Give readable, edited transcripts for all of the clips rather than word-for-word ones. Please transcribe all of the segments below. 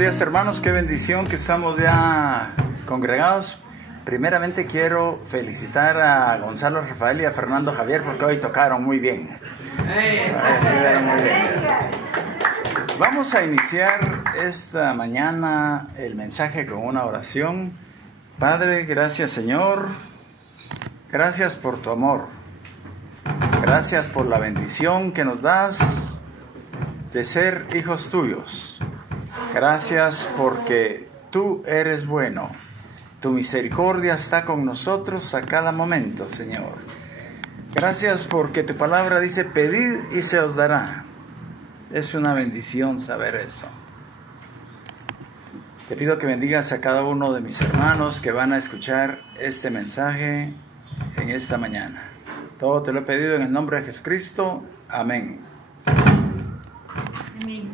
días, hermanos, qué bendición que estamos ya congregados. Primeramente quiero felicitar a Gonzalo Rafael y a Fernando Javier porque hoy tocaron muy bien. Vamos a iniciar esta mañana el mensaje con una oración. Padre, gracias Señor, gracias por tu amor, gracias por la bendición que nos das de ser hijos tuyos. Gracias porque tú eres bueno. Tu misericordia está con nosotros a cada momento, Señor. Gracias porque tu palabra dice, pedid y se os dará. Es una bendición saber eso. Te pido que bendigas a cada uno de mis hermanos que van a escuchar este mensaje en esta mañana. Todo te lo he pedido en el nombre de Jesucristo. Amén. Amén.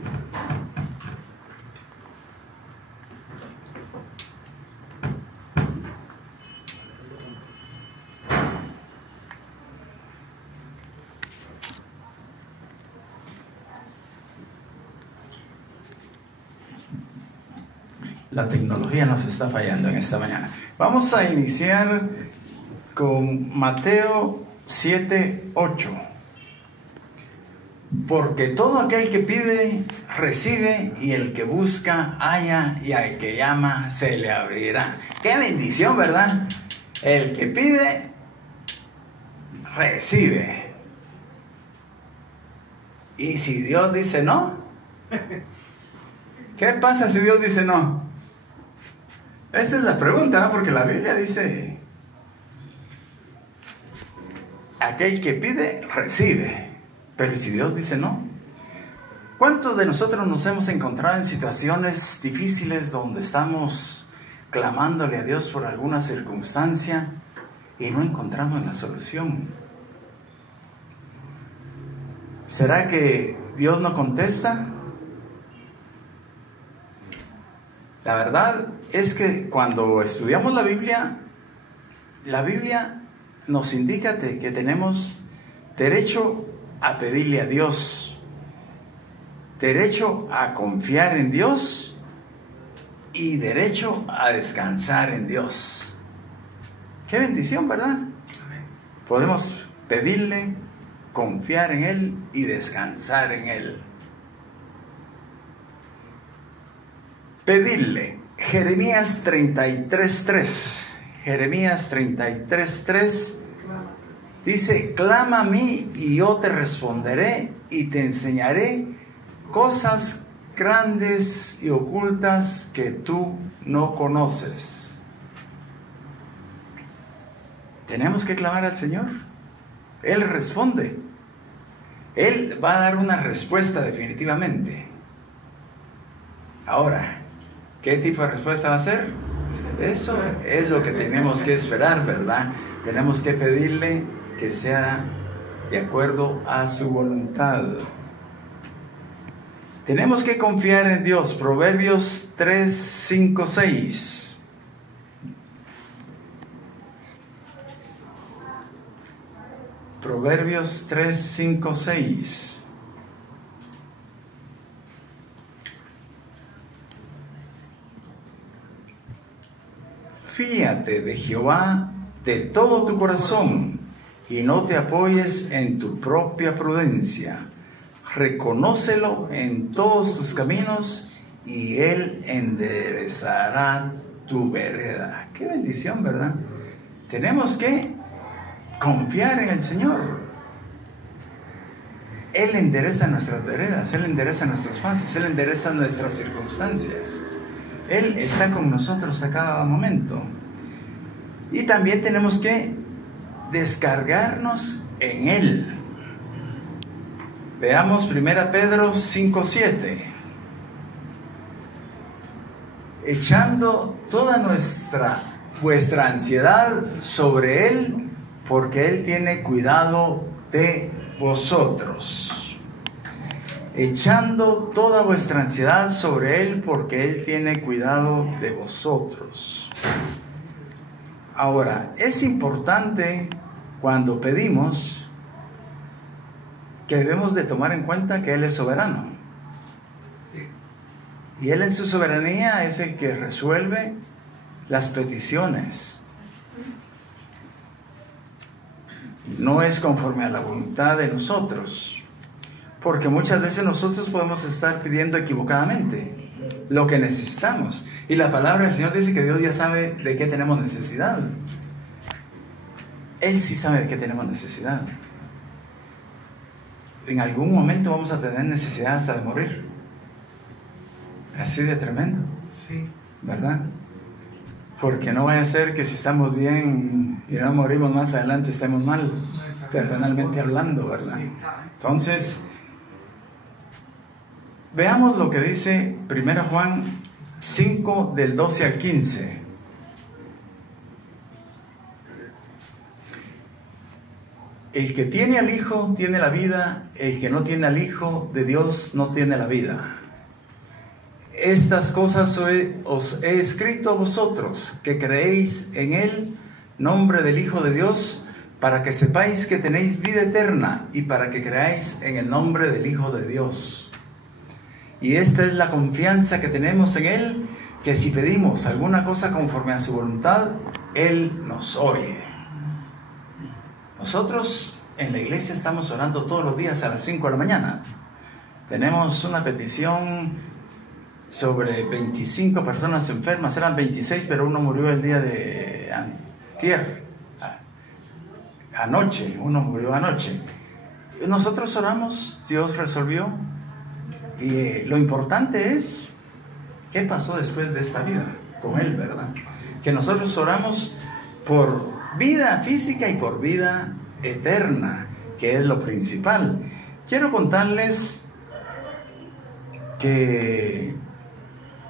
La tecnología nos está fallando en esta mañana. Vamos a iniciar con Mateo 7:8. Porque todo aquel que pide, recibe, y el que busca, halla, y al que llama, se le abrirá. ¡Qué bendición!, ¿verdad? El que pide, recibe. ¿Y si Dios dice no? ¿Qué pasa si Dios dice no? Esa es la pregunta, ¿no? Porque la Biblia dice, aquel que pide, recibe. Pero ¿y si Dios dice no? ¿Cuántos de nosotros nos hemos encontrado en situaciones difíciles donde estamos clamándole a Dios por alguna circunstancia y no encontramos la solución? ¿Será que Dios no contesta? La verdad es que cuando estudiamos la Biblia nos indica que tenemos derecho a pedirle a Dios, derecho a confiar en Dios y derecho a descansar en Dios. ¡Qué bendición!, ¿verdad? Podemos pedirle, confiar en Él y descansar en Él. Pedirle. Jeremías 33:3. Jeremías 33:3 dice, clama a mí y yo te responderé y te enseñaré cosas grandes y ocultas que tú no conoces. Tenemos que clamar al Señor. Él responde. Él va a dar una respuesta definitivamente. Ahora, ¿qué tipo de respuesta va a ser? Eso es lo que tenemos que esperar, ¿verdad? Tenemos que pedirle que sea de acuerdo a su voluntad. Tenemos que confiar en Dios. Proverbios 3:5-6. Proverbios 3:5-6. Fíate de Jehová de todo tu corazón y no te apoyes en tu propia prudencia. Reconócelo en todos tus caminos y Él enderezará tu vereda. ¡Qué bendición!, ¿verdad? Tenemos que confiar en el Señor. Él endereza nuestras veredas, Él endereza nuestros pasos, Él endereza nuestras circunstancias. Él está con nosotros a cada momento. Y también tenemos que descargarnos en Él. Veamos 1 Pedro 5:7. Echando toda vuestra ansiedad sobre Él, porque Él tiene cuidado de vosotros. Echando toda vuestra ansiedad sobre Él, porque Él tiene cuidado de vosotros. Ahora, es importante cuando pedimos que debemos de tomar en cuenta que Él es soberano. Y Él en su soberanía es el que resuelve las peticiones. No es conforme a la voluntad de nosotros, porque muchas veces nosotros podemos estar pidiendo equivocadamente lo que necesitamos. Y la palabra del Señor dice que Dios ya sabe de qué tenemos necesidad. Él sí sabe de qué tenemos necesidad. En algún momento vamos a tener necesidad hasta de morir. Así de tremendo. Sí. ¿Verdad? Porque no vaya a ser que si estamos bien y no morimos más adelante estemos mal, terrenalmente hablando, ¿verdad? Entonces, veamos lo que dice 1 Juan 5 del 12 al 15. El que tiene al Hijo tiene la vida, el que no tiene al Hijo de Dios no tiene la vida. Estas cosas os he escrito a vosotros, que creéis en el nombre del Hijo de Dios, para que sepáis que tenéis vida eterna y para que creáis en el nombre del Hijo de Dios. Y esta es la confianza que tenemos en Él, que si pedimos alguna cosa conforme a su voluntad, Él nos oye. Nosotros en la iglesia estamos orando todos los días a las 5 de la mañana. Tenemos una petición sobre 25 personas enfermas, eran 26, pero uno murió el día de antier, anoche, uno murió anoche. Nosotros oramos, Dios resolvió, y lo importante es qué pasó después de esta vida con Él, ¿verdad? Que nosotros oramos por vida física y por vida eterna, que es lo principal. Quiero contarles que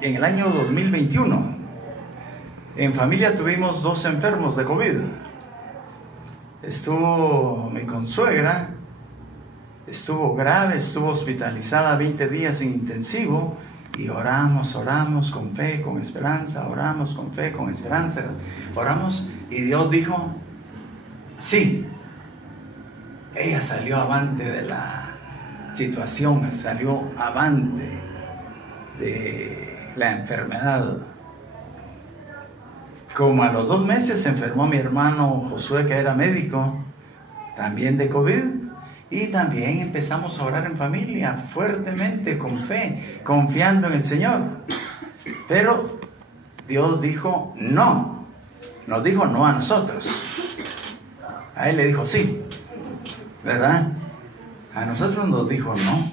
en el año 2021 en familia tuvimos 2 enfermos de COVID. Estuvo mi consuegra, estuvo grave, estuvo hospitalizada 20 días en intensivo, y oramos con fe, con esperanza, oramos con fe, con esperanza, oramos, y Dios dijo, sí. Ella salió avante de la situación, salió avante de la enfermedad. Como a los 2 meses se enfermó mi hermano Josué, que era médico, también de COVID, y también empezamos a orar en familia, fuertemente, con fe, confiando en el Señor. Pero Dios dijo no, nos dijo no a nosotros. A Él le dijo sí, ¿verdad? A nosotros nos dijo no.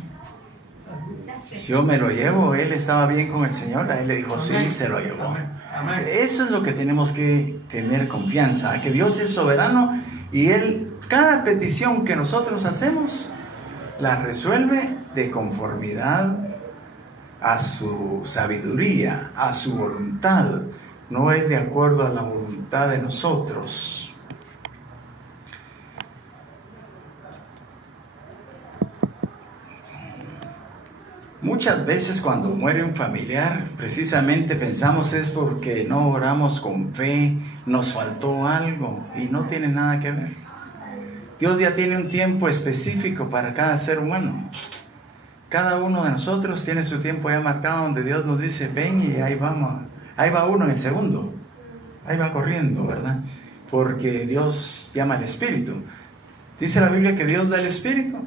Yo me lo llevo, Él estaba bien con el Señor, a Él le dijo sí, se lo llevó. Eso es lo que tenemos que tener confianza, que Dios es soberano y Él, cada petición que nosotros hacemos, la resuelve de conformidad a su sabiduría, a su voluntad. No es de acuerdo a la voluntad de nosotros. Muchas veces cuando muere un familiar, precisamente pensamos es porque no oramos con fe, nos faltó algo, y no tiene nada que ver. Dios ya tiene un tiempo específico para cada ser humano. Cada uno de nosotros tiene su tiempo ya marcado donde Dios nos dice, ven, y ahí vamos. Ahí va uno en el segundo. Ahí va corriendo, ¿verdad? Porque Dios llama al Espíritu. Dice la Biblia que Dios da el Espíritu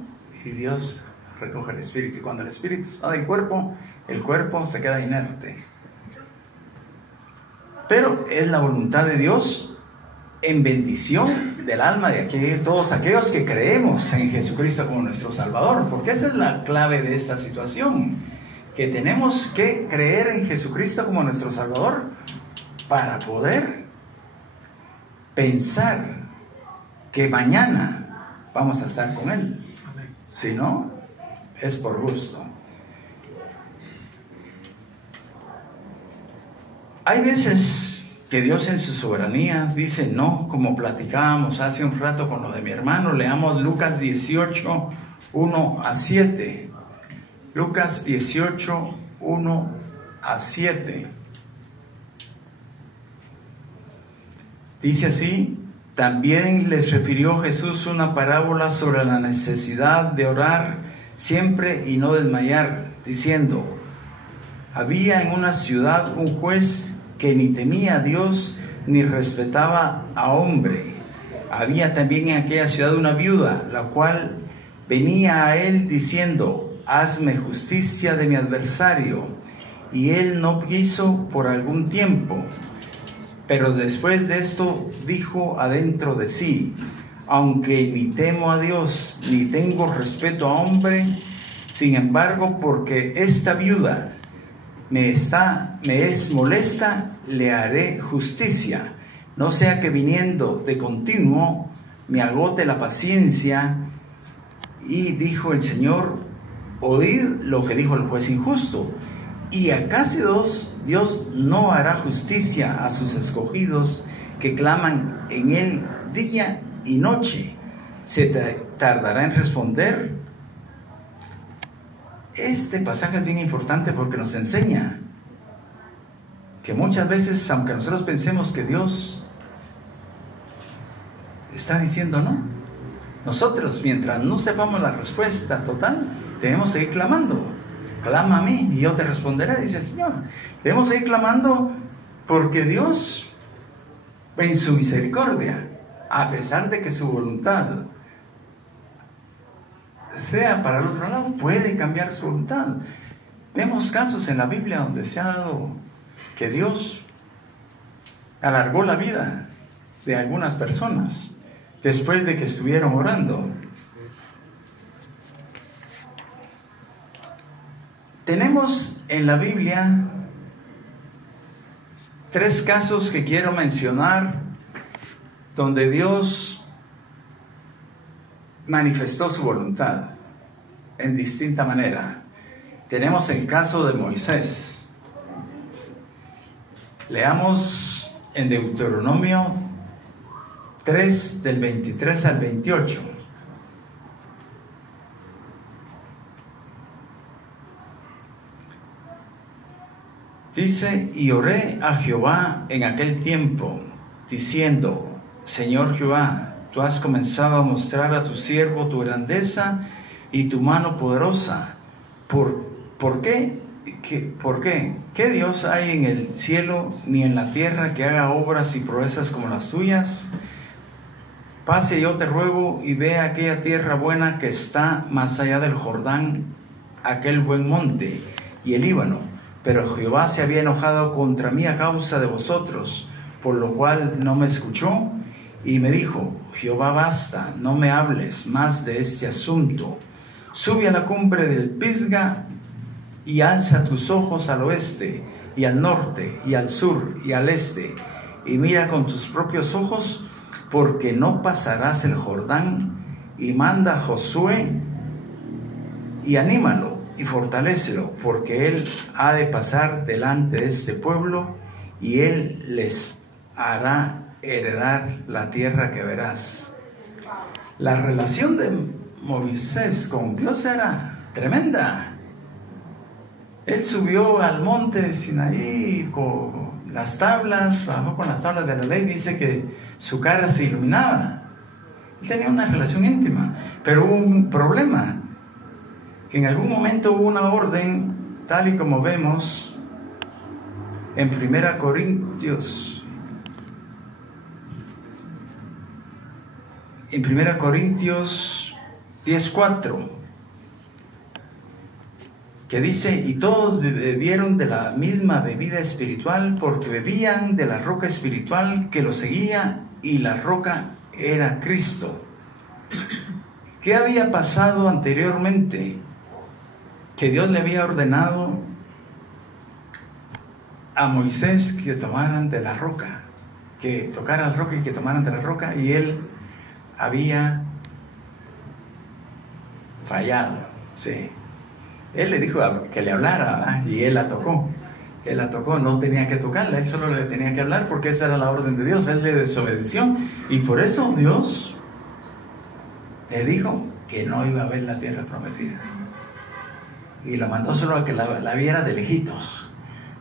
y Dios recoge el Espíritu. Y cuando el Espíritu está del cuerpo, el cuerpo se queda inerte. Pero es la voluntad de Dios en bendición del alma de todos aquellos que creemos en Jesucristo como nuestro Salvador. Porque esa es la clave de esta situación, que tenemos que creer en Jesucristo como nuestro Salvador para poder pensar que mañana vamos a estar con Él. Si no, es por gusto. Hay veces que Dios en su soberanía dice no, como platicábamos hace un rato con lo de mi hermano. Leamos Lucas 18, 1 a 7. Lucas 18, 1 a 7. Dice así: también les refirió Jesús una parábola sobre la necesidad de orar siempre y no desmayar, diciendo: había en una ciudad un juez que ni temía a Dios ni respetaba a hombre. Había también en aquella ciudad una viuda, la cual venía a él diciendo: hazme justicia de mi adversario. Y él no quiso por algún tiempo. Pero después de esto dijo adentro de sí: aunque ni temo a Dios ni tengo respeto a hombre, sin embargo, porque esta viuda me es molesta, le haré justicia, no sea que viniendo de continuo me agote la paciencia. Y dijo el Señor: oíd lo que dijo el juez injusto. ¿Y acaso Dios no hará justicia a sus escogidos que claman en él día y noche? ¿Se tardará en responder? Este pasaje es bien importante porque nos enseña que muchas veces, aunque nosotros pensemos que Dios está diciendo no, nosotros, mientras no sepamos la respuesta total, debemos seguir clamando. Clama a mí y yo te responderé, dice el Señor. Debemos seguir clamando porque Dios, en su misericordia, a pesar de que su voluntad sea para el otro lado, puede cambiar su voluntad. Vemos casos en la Biblia donde se ha dado que Dios alargó la vida de algunas personas después de que estuvieron orando. Tenemos en la Biblia 3 casos que quiero mencionar donde Dios manifestó su voluntad en distinta manera. Tenemos el caso de Moisés. Leamos en Deuteronomio 3, del 23 al 28. Dice: y oré a Jehová en aquel tiempo, diciendo: Señor Jehová, tú has comenzado a mostrar a tu siervo tu grandeza y tu mano poderosa. ¿Por qué? ¿Por qué? ¿Qué Dios hay en el cielo ni en la tierra que haga obras y proezas como las tuyas? Pase, yo te ruego, y ve aquella tierra buena que está más allá del Jordán, aquel buen monte y el Líbano. Pero Jehová se había enojado contra mí a causa de vosotros, por lo cual no me escuchó, y me dijo: Jehová, basta, no me hables más de este asunto. Sube a la cumbre del Pisga y alza tus ojos al oeste y al norte y al sur y al este, y mira con tus propios ojos, porque no pasarás el Jordán. Y manda a Josué y anímalo y fortalécelo, porque él ha de pasar delante de este pueblo, y él les hará heredar la tierra que verás. La relación de Moisés con Dios era tremenda. Él subió al monte Sinaí con las tablas, bajó con las tablas de la ley. Dice que su cara se iluminaba. Él tenía una relación íntima, pero hubo un problema, que en algún momento hubo una orden, tal y como vemos en 1 Corintios 10:4, que dice: y todos bebieron de la misma bebida espiritual, porque bebían de la roca espiritual que los seguía, y la roca era Cristo. ¿Qué había pasado anteriormente? Que Dios le había ordenado a Moisés que tomaran de la roca, que tocaran la roca y que tomaran de la roca, y él había fallado. Sí. Él le dijo que le hablara, y él la tocó. Él la tocó, no tenía que tocarla, él solo le tenía que hablar, porque esa era la orden de Dios. Él le desobedeció, y por eso Dios le dijo que no iba a ver la tierra prometida, y lo mandó solo a que la viera de lejitos.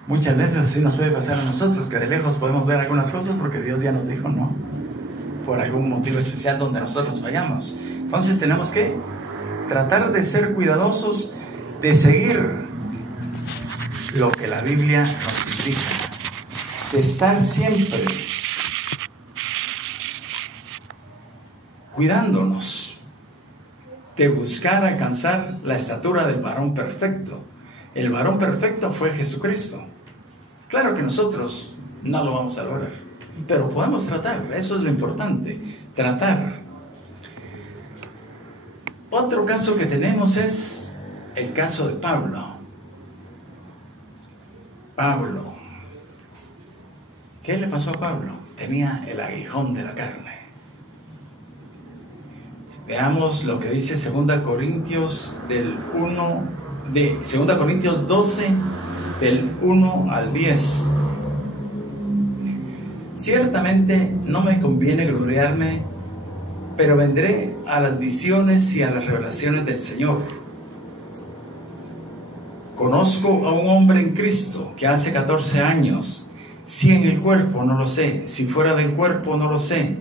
Muchas veces así nos puede pasar a nosotros, que de lejos podemos ver algunas cosas porque Dios ya nos dijo no, por algún motivo especial donde nosotros fallamos. Entonces tenemos que tratar de ser cuidadosos, de seguir lo que la Biblia nos indica, de estar siempre cuidándonos, de buscar alcanzar la estatura del varón perfecto. El varón perfecto fue Jesucristo. Claro que nosotros no lo vamos a lograr, pero podemos tratar. Eso es lo importante, tratar. Otro caso que tenemos es el caso de Pablo. Pablo, ¿qué le pasó a Pablo? Tenía el aguijón de la carne. Veamos lo que dice 2 Corintios 12, del 1 al 10. Ciertamente no me conviene gloriarme, pero vendré a las visiones y a las revelaciones del Señor. Conozco a un hombre en Cristo que hace 14 años, si en el cuerpo no lo sé, si fuera del cuerpo no lo sé,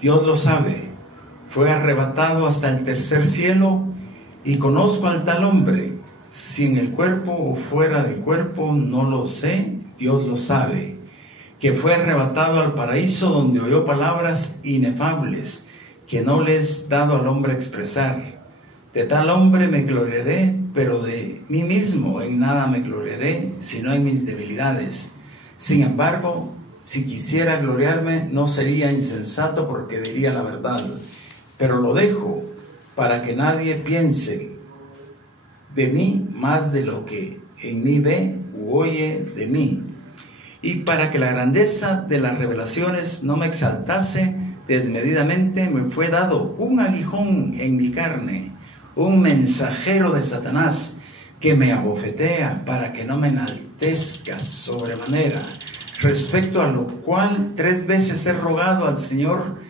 Dios lo sabe, fue arrebatado hasta el tercer cielo, y conozco al tal hombre, si en el cuerpo o fuera del cuerpo no lo sé, Dios lo sabe, que fue arrebatado al paraíso, donde oyó palabras inefables que no le es dado al hombre expresar. De tal hombre me gloriaré, pero de mí mismo en nada me gloriaré, sino en mis debilidades. Sin embargo, si quisiera gloriarme, no sería insensato, porque diría la verdad. Pero lo dejo para que nadie piense de mí más de lo que en mí ve u oye de mí. Y para que la grandeza de las revelaciones no me exaltase desmedidamente, me fue dado un aguijón en mi carne, un mensajero de Satanás, que me abofetea para que no me enaltezca sobremanera. Respecto a lo cual 3 veces he rogado al Señor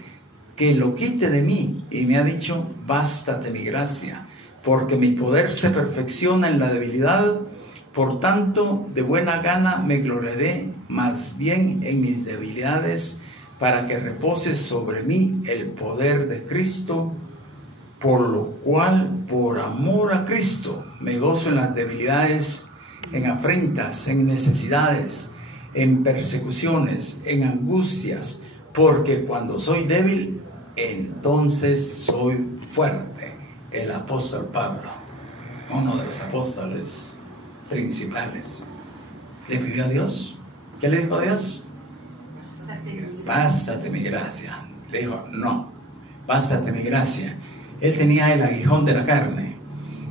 que lo quite de mí, y me ha dicho: bástate mi gracia, porque mi poder se perfecciona en la debilidad. Por tanto, de buena gana me gloriaré más bien en mis debilidades, para que repose sobre mí el poder de Cristo. Por lo cual, por amor a Cristo, me gozo en las debilidades, en afrentas, en necesidades, en persecuciones, en angustias, porque cuando soy débil, entonces soy fuerte. El apóstol Pablo, uno de los apóstoles principales, le pidió a Dios. ¿Qué le dijo a Dios? Bástate mi gracia. Le dijo: no, bástate mi gracia. Él tenía el aguijón de la carne.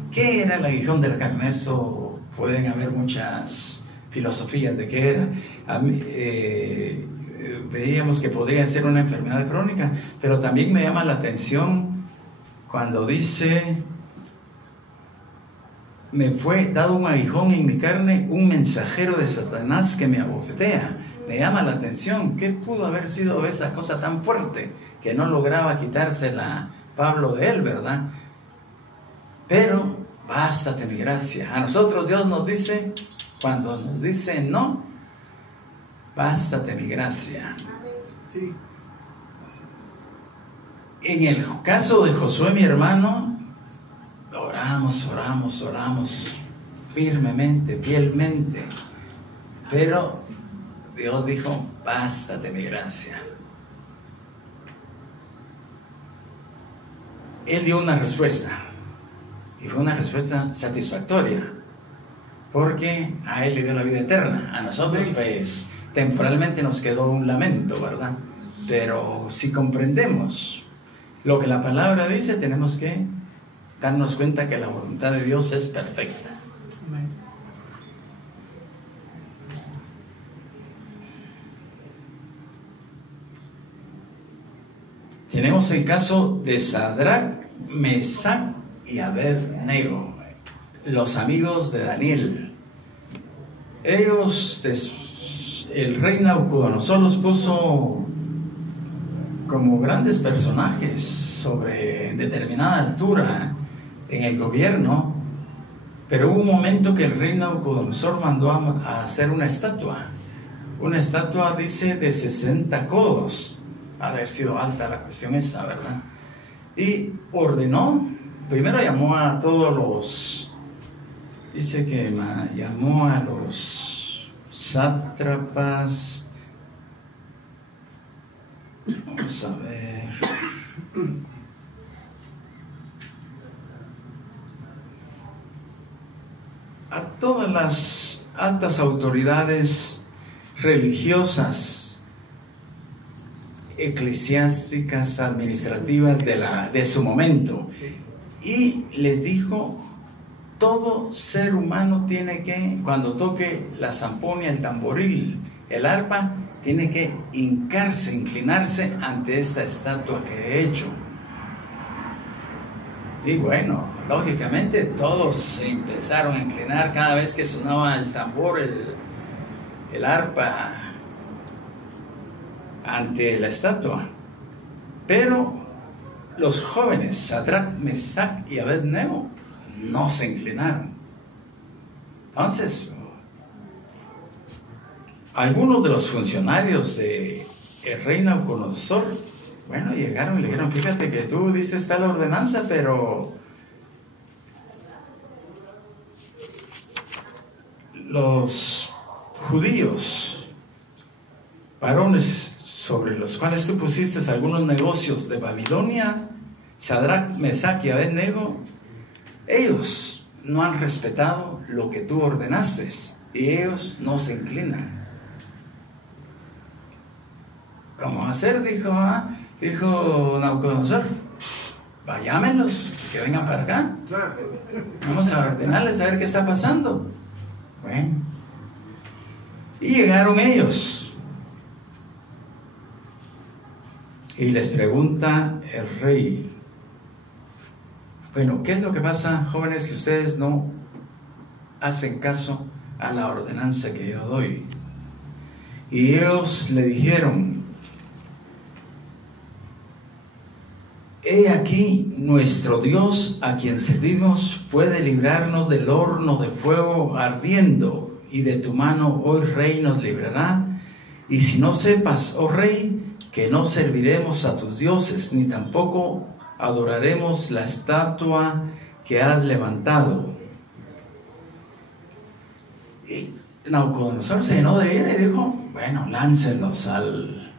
¿Qué era el aguijón de la carne? Eso pueden haber muchas filosofías de qué era. Veíamos que podría ser una enfermedad crónica, pero también me llama la atención cuando dice: me fue dado un aguijón en mi carne, un mensajero de Satanás que me abofetea. Me llama la atención, ¿qué pudo haber sido esa cosa tan fuerte que no lograba quitársela Pablo de él, verdad? Pero bástate mi gracia. A nosotros Dios nos dice, cuando nos dice no, bástate mi gracia. Sí. En el caso de Josué, mi hermano, oramos firmemente, fielmente, pero Dios dijo: bástate mi gracia. Él dio una respuesta, y fue una respuesta satisfactoria, porque a él le dio la vida eterna. A nosotros, pues, temporalmente nos quedó un lamento, ¿verdad? Pero si comprendemos lo que la palabra dice, tenemos que darnos cuenta que la voluntad de Dios es perfecta. Tenemos el caso de Sadrach, Mesach y Abednego, los amigos de Daniel. Ellos, el rey Nabucodonosor los puso como grandes personajes sobre determinada altura en el gobierno, pero hubo un momento que el rey Nabucodonosor mandó a hacer una estatua, dice, de 60 codos. Ha de haber sido alta la cuestión esa, ¿verdad? Y ordenó, primero llamó a todos los Dice que llamó a los sátrapas. Vamos a ver. A todas las altas autoridades religiosas, eclesiásticas, administrativas de su momento. Y les dijo: todo ser humano tiene que, cuando toque la zamponia, el tamboril, el arpa, tiene que hincarse, inclinarse ante esta estatua que he hecho. Y bueno, lógicamente todos se empezaron a inclinar cada vez que sonaba el tambor, el arpa, ante la estatua. Pero los jóvenes Sadrach, Mesach y Abed-Nego no se inclinaron. Entonces, algunos de los funcionarios del rey Nabucodonosor, bueno, llegaron y le dijeron: fíjate que tú diste esta la ordenanza, pero los judíos, varones sobre los cuales tú pusiste algunos negocios de Babilonia, Sadrach, Mesach y Abed-Nego, ellos no han respetado lo que tú ordenaste y ellos no se inclinan. ¿Cómo hacer? Dijo Nabucodonosor: vayámenlos, que vengan para acá. Vamos a ordenarles a ver qué está pasando. Bueno, y llegaron ellos. Y les pregunta el rey: bueno, ¿qué es lo que pasa, jóvenes, que ustedes no hacen caso a la ordenanza que yo doy? Y ellos le dijeron: he aquí, nuestro Dios, a quien servimos, puede librarnos del horno de fuego ardiendo, y de tu mano, oh rey, nos librará. Y si no sepas, oh rey, que no serviremos a tus dioses, ni tampoco adoraremos la estatua que has levantado. Y Nabucodonosor se llenó de ira y dijo: bueno, láncenlos al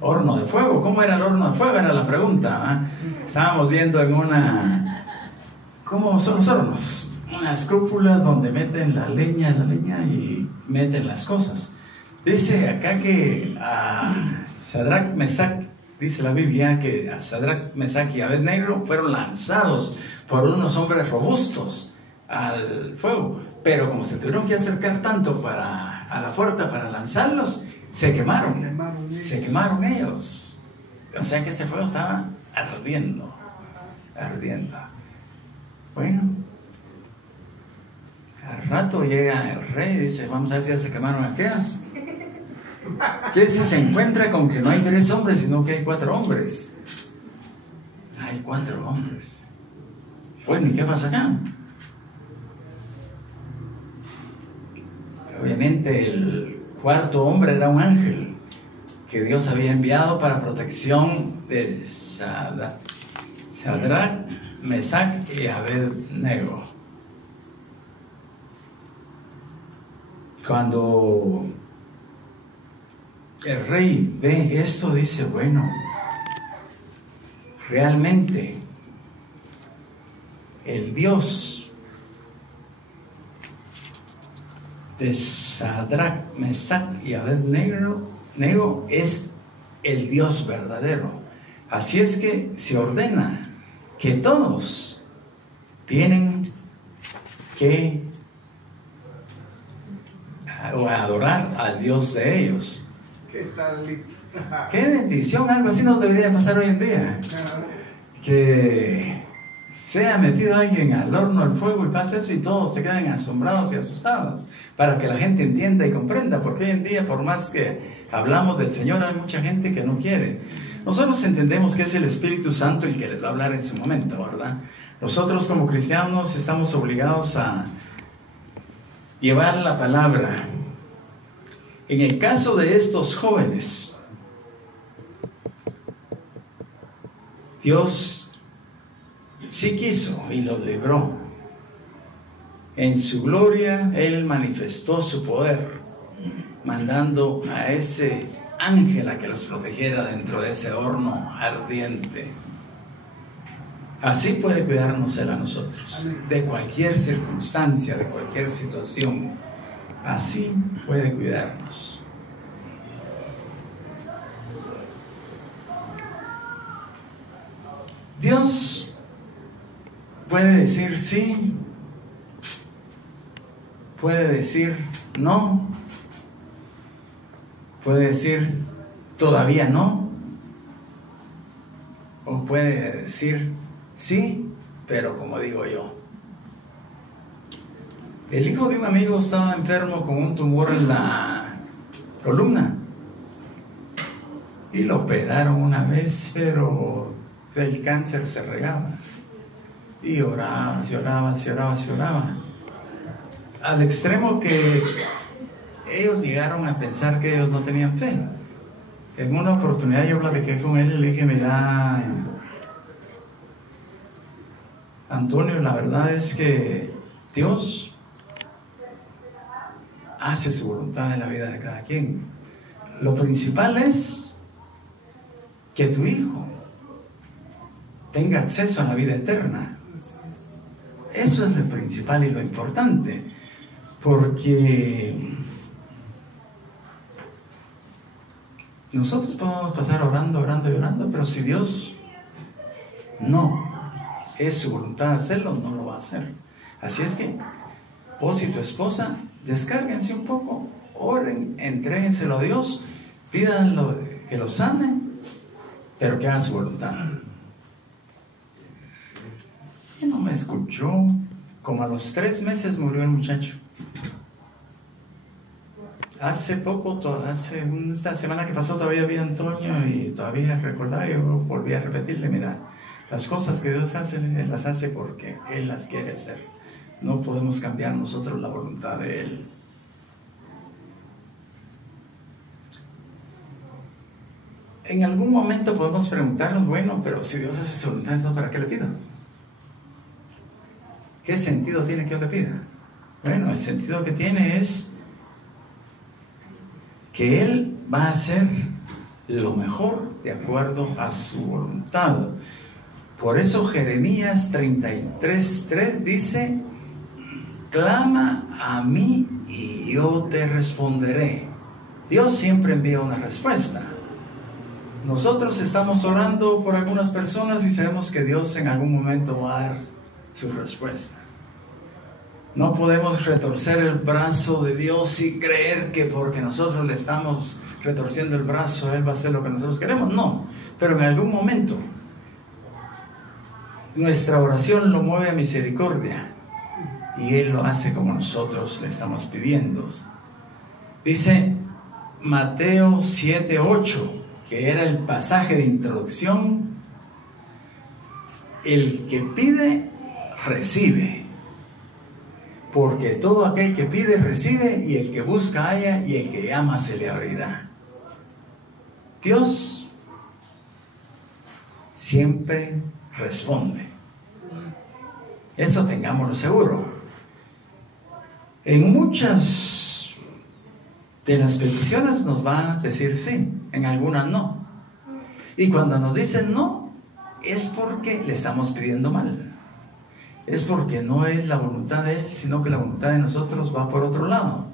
horno de fuego. ¿Cómo era el horno de fuego? Era la pregunta, ¿eh? Estábamos viendo en ¿cómo son los hornos? Unas cúpulas donde meten la leña y meten las cosas. Dice acá que Sadrach, Mesach, dice la Biblia, que a Sadrach, Mesach y Abed-Nego fueron lanzados por unos hombres robustos al fuego, pero como se tuvieron que acercar tanto a la puerta para lanzarlos, se quemaron ellos. O sea que ese fuego estaba ardiendo. Bueno, al rato llega el rey y dice: vamos a ver si ya se quemaron aquellas. Entonces se encuentra con que no hay 3 hombres, sino que hay 4 hombres. Hay 4 hombres. Bueno, ¿y qué pasa acá? Obviamente el 4.º hombre era un ángel que Dios había enviado para protección de Sadrach, Mesach y Abed-Nego. Cuando el rey ve esto, dice: bueno, realmente el Dios de Sadrach, Mesach y Abed-Nego es el Dios verdadero. Así es que se ordena que todos tienen que adorar al Dios de ellos. ¿Qué tal? Qué bendición, algo así nos debería pasar hoy en día. Que sea metido alguien al horno, al fuego, y pasa eso y todos se quedan asombrados y asustados, para que la gente entienda y comprenda, porque hoy en día, por más que hablamos del Señor, hay mucha gente que no quiere. Nosotros entendemos que es el Espíritu Santo el que les va a hablar en su momento, ¿verdad? Nosotros como cristianos estamos obligados a llevar la palabra. En el caso de estos jóvenes, Dios sí quiso y los libró. En su gloria Él manifestó su poder, mandando a ese ángel a que los protegiera dentro de ese horno ardiente. Así puede cuidarnos Él a nosotros, de cualquier circunstancia, de cualquier situación. Así puede cuidarnos. Dios puede decir sí, puede decir no, puede decir todavía no, o puede decir sí, pero como digo yo. El hijo de un amigo estaba enfermo con un tumor en la columna y lo operaron una vez, pero el cáncer se regaba y oraba, se oraba, al extremo que ellos llegaron a pensar que ellos no tenían fe. En una oportunidad yo platiqué con él y le dije: mira, Antonio, la verdad es que Dios hace su voluntad en la vida de cada quien. Lo principal es que tu hijo tenga acceso a la vida eterna. Eso es lo principal y lo importante, porque nosotros podemos pasar orando, pero si Dios no es su voluntad hacerlo, no lo va a hacer. Así es que vos y tu esposa descárguense un poco, oren, entréguenselo a Dios, pídanlo que lo sane, pero que haga su voluntad. Y no me escuchó. Como a los 3 meses murió el muchacho. Hace poco, esta semana que pasó, todavía vi a Antonio y todavía recordaba, yo volví a repetirle: mira, las cosas que Dios hace, Él las hace porque Él las quiere hacer. No podemos cambiar nosotros la voluntad de Él. En algún momento podemos preguntarnos: bueno, pero si Dios hace su voluntad, entonces ¿para qué le pido? ¿Qué sentido tiene que yo le pida? Bueno, el sentido que tiene es que Él va a hacer lo mejor de acuerdo a su voluntad. Por eso Jeremías 33:3 dice: clama a mí y yo te responderé. Dios siempre envía una respuesta. Nosotros estamos orando por algunas personas y sabemos que Dios en algún momento va a dar su respuesta. No podemos retorcer el brazo de Dios y creer que porque nosotros le estamos retorciendo el brazo, Él va a hacer lo que nosotros queremos. No, pero en algún momento nuestra oración lo mueve a misericordia y Él lo hace como nosotros le estamos pidiendo. Dice Mateo 7:8, que era el pasaje de introducción: el que pide, recibe, porque todo aquel que pide, recibe, y el que busca, halla, y el que llama, se le abrirá. Dios siempre responde. Eso tengámoslo seguro. En muchas de las peticiones nos va a decir sí, en algunas no. Y cuando nos dicen no, es porque le estamos pidiendo mal. Es porque no es la voluntad de Él, sino que la voluntad de nosotros va por otro lado.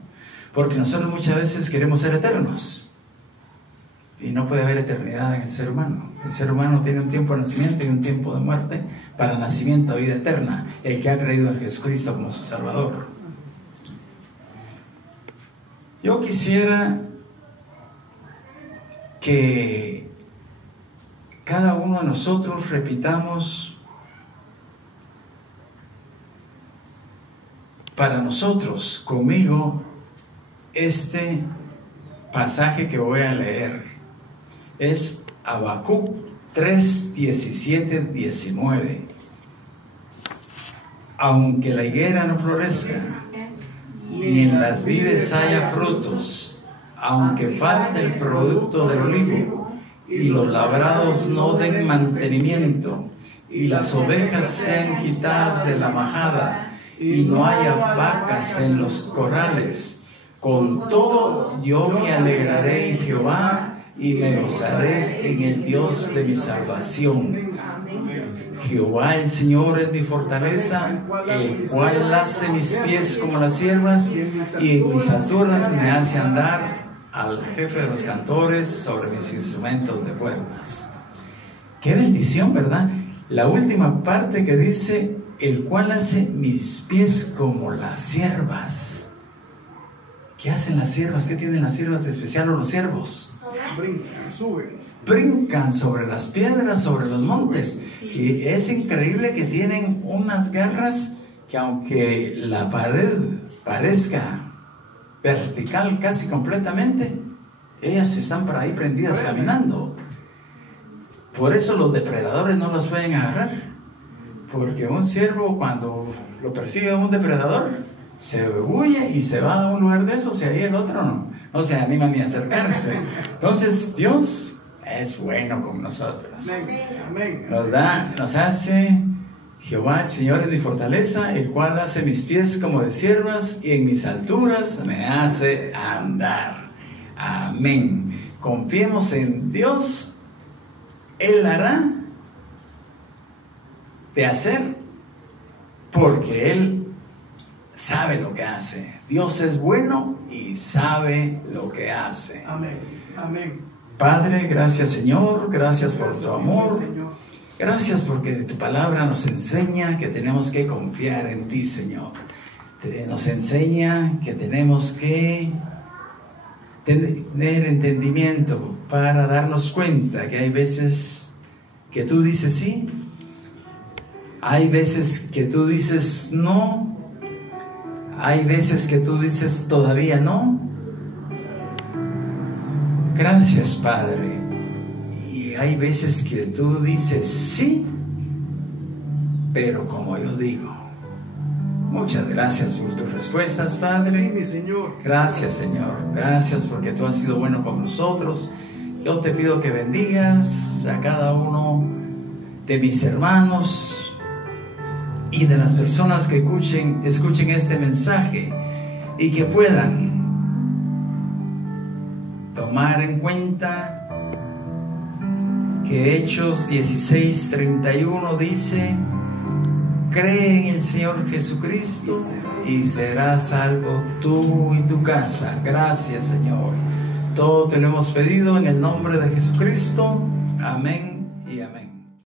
Porque nosotros muchas veces queremos ser eternos. Y no puede haber eternidad en el ser humano. El ser humano tiene un tiempo de nacimiento y un tiempo de muerte, para nacimiento a vida eterna, el que ha creído en Jesucristo como su Salvador. Yo quisiera que cada uno de nosotros repitamos para nosotros, conmigo, este pasaje que voy a leer. Es Habacuc 3, 17, 19. Aunque la higuera no florezca, ni en las vides haya frutos, aunque falte el producto del olivo, y los labrados no den mantenimiento, y las ovejas sean quitadas de la majada, y no haya vacas en los corrales. Con todo yo me alegraré en Jehová y me gozaré en el Dios de mi salvación. Jehová el Señor es mi fortaleza, el cual hace mis pies como las siervas y en mis alturas me hace andar al jefe de los cantores sobre mis instrumentos de cuerdas. Qué bendición, ¿verdad? La última parte que dice, el cual hace mis pies como las siervas. ¿Qué hacen las siervas? ¿Qué tienen las siervas de especial o los siervos? Brincan, suben. Brincan sobre las piedras, sobre los montes. Y es increíble que tienen unas garras que aunque la pared parezca vertical casi completamente, ellas están por ahí prendidas caminando. Por eso los depredadores no las pueden agarrar, porque un ciervo cuando lo persigue un depredador se huye y se va a un lugar de esos y ahí el otro no se anima ni a acercarse. Entonces Dios es bueno con nosotros. Amén. Nos hace Jehová el Señor es mi fortaleza, el cual hace mis pies como de siervas y en mis alturas me hace andar. Amén. Confiemos en Dios. Él hará de hacer porque Él sabe lo que hace. Dios es bueno y sabe lo que hace. Amén. Amén. Padre, gracias Señor, gracias por tu amor. Gracias porque tu palabra nos enseña que tenemos que confiar en ti, Señor. Nos enseña que tenemos que tener entendimiento para darnos cuenta que hay veces que tú dices sí, hay veces que tú dices no, hay veces que tú dices todavía no. Gracias, Padre. Y hay veces que tú dices sí, pero como yo digo. Muchas gracias por tus respuestas, Padre. Sí, mi Señor. Gracias, Señor. Gracias porque tú has sido bueno con nosotros. Yo te pido que bendigas a cada uno de mis hermanos y de las personas que escuchen este mensaje y que puedan tomar en cuenta que Hechos 16:31 dice: cree en el Señor Jesucristo y serás salvo tú y tu casa. Gracias, Señor. Todo te lo hemos pedido en el nombre de Jesucristo. Amén.